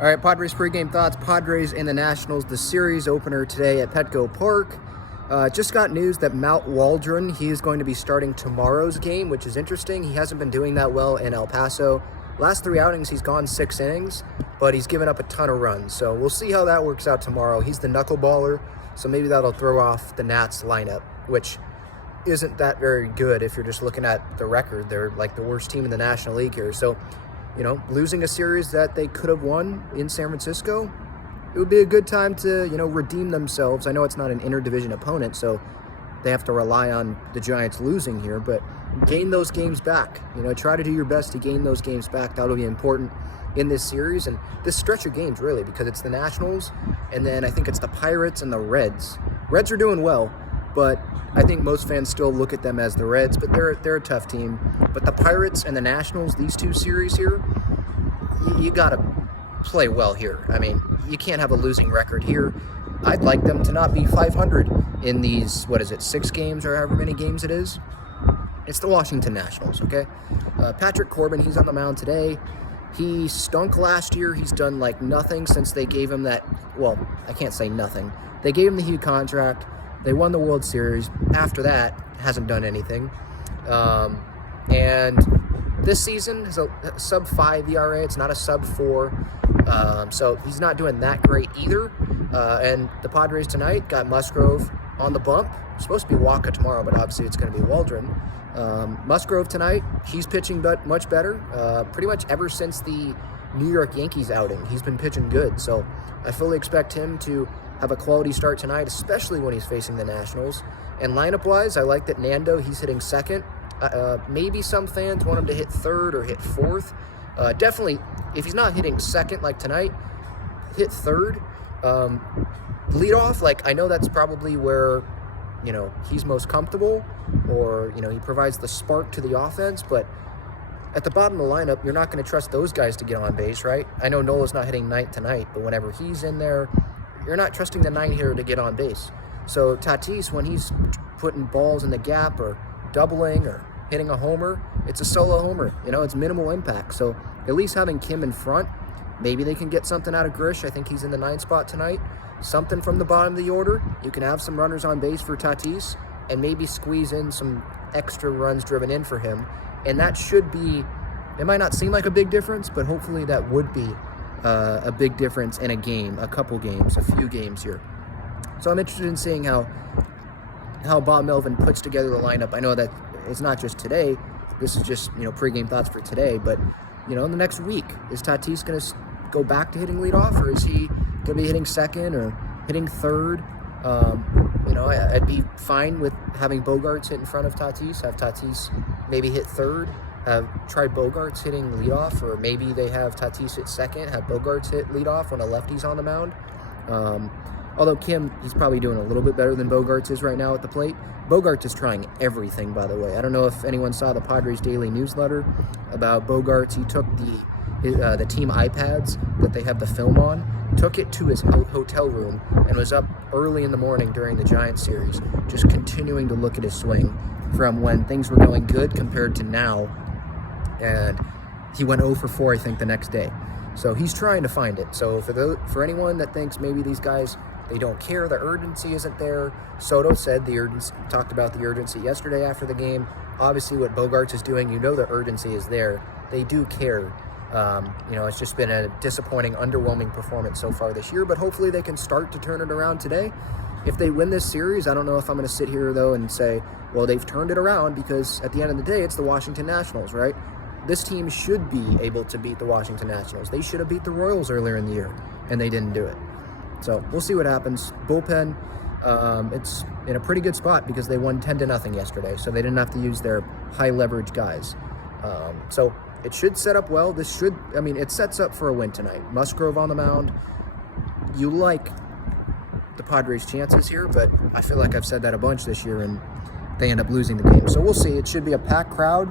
All right, Padres pregame thoughts. Padres and the Nationals, the series opener today at Petco Park. Just got news that Matt Waldron, he is going to be starting tomorrow's game, which is interesting. He hasn't been doing that well in El Paso. Last 3 outings, he's gone 6 innings, but he's given up a ton of runs. So we'll see how that works out tomorrow. He's the knuckleballer, so maybe that'll throw off the Nats lineup, which isn't that very good if you're just looking at the record. They're like the worst team in the National League here. So, you know, losing a series that they could have won in San Francisco, it would be a good time to, redeem themselves. I know it's not an interdivision opponent, so they have to rely on the Giants losing here, but gain those games back. Try to do your best to gain those games back. That'll be important in this series and this stretch of games, really, because it's the Nationals, and then I think it's the Pirates and the Reds. Reds are doing well, but I think most fans still look at them as the Reds, but they're a tough team. But the Pirates and the Nationals, these 2 series here, you got to play well here. I mean, you can't have a losing record here. I'd like them to not be 500 in these, 6 games or however many games it is. It's the Washington Nationals, okay? Patrick Corbin, he's on the mound today. He stunk last year. He's done nothing since they gave him that, well, I can't say nothing. They gave him the huge contract. They won the World Series. After that, hasn't done anything. And this season is a sub-5 ERA. It's not a sub-4. So he's not doing that great either. And the Padres tonight got Musgrove on the bump. It's supposed to be Waka tomorrow, but obviously it's going to be Waldron. Musgrove tonight, he's pitching much better. Pretty much ever since the New York Yankees outing, he's been pitching good. So I fully expect him to have a quality start tonight, especially when he's facing the Nationals. And lineup-wise, I like that Nando, he's hitting second. Maybe some fans want him to hit third or hit fourth. Definitely, if he's not hitting second like tonight, hit third. Lead off, I know that's probably where, he's most comfortable, or, he provides the spark to the offense, but at the bottom of the lineup, you're not going to trust those guys to get on base, right? I know Nola's not hitting ninth tonight, but whenever he's in there, you're not trusting the 9 hitter to get on base. So Tatis, when he's putting balls in the gap or doubling or hitting a homer, it's a solo homer. It's minimal impact. So at least having Kim in front, maybe they can get something out of Grish. I think he's in the 9th spot tonight. Something from the bottom of the order. You can have some runners on base for Tatis and maybe squeeze in some extra runs driven in for him. And that should be, it might not seem like a big difference, but hopefully that would be a big difference in a game, a couple games, a few games here. So I'm interested in seeing how Bob Melvin puts together the lineup. I know that it's not just today. This is just, pregame thoughts for today. But, in the next week, is Tatis going to go back to hitting leadoff, or is he going to be hitting second or hitting third? I'd be fine with having Bogaerts hit in front of Tatis, have Tatis maybe hit third, have tried Bogaerts hitting leadoff, or maybe they have Tatis hit second, have Bogaerts hit leadoff when a lefty's on the mound. Although Kim, he's probably doing a little bit better than Bogaerts is right now at the plate. Bogaerts is trying everything, by the way. I don't know if anyone saw the Padres Daily newsletter about Bogaerts. He took the team iPads that they have the film on, took it to his hotel room, and was up early in the morning during the Giants series, just continuing to look at his swing from when things were going good compared to now. And he went 0 for 4, I think, the next day. So he's trying to find it. So for anyone that thinks maybe these guys, they don't care, the urgency isn't there. Soto said talked about the urgency yesterday after the game. Obviously what Bogaerts is doing, the urgency is there. They do care. It's just been a disappointing, underwhelming performance so far this year, but hopefully they can start to turn it around today. If they win this series, I don't know if I'm going to sit here, though, and say, well, they've turned it around, because at the end of the day, it's the Washington Nationals, right? This team should be able to beat the Washington Nationals. They should have beat the Royals earlier in the year, and they didn't do it. So we'll see what happens. Bullpen, it's in a pretty good spot because they won 10-0 yesterday, so they didn't have to use their high-leverage guys. So it should set up well. It sets up for a win tonight. Musgrove on the mound. You like the Padres' chances here, but I feel like I've said that a bunch this year, and they end up losing the game. So we'll see. It should be a packed crowd.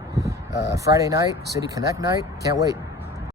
Friday night, City Connect night. Can't wait.